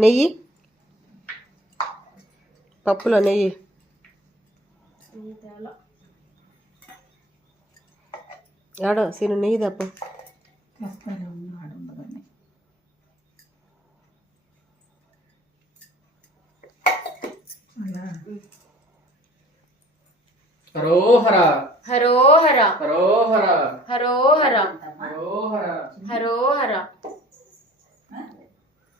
నెయ్యి పప్పుల నెయ్యి ఆడో సీను నెయ్యి తప్పు హరోహరా హరోహరా హరోహరా హరోహరా హరోహరా హరోహరా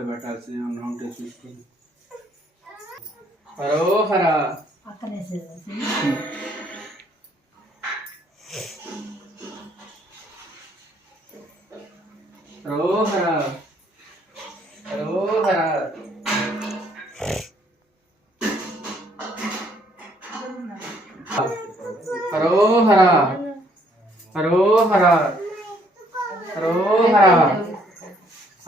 ले बैठा से हम नॉन टेस्ट इसको हरो हरा अपने से हरो हरा हरो हरा हरो हरा हरो हरा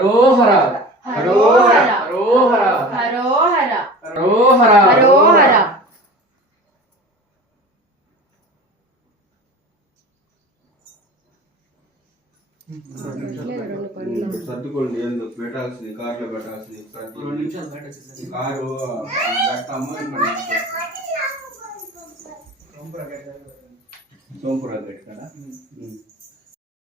హరోహర హరోహర హరోహర సర్దుకోండి ఎందుకు పెట్టాల్సింది కార్లో పెట్టాల్సింది కారు సోంపురా పెట్టాడా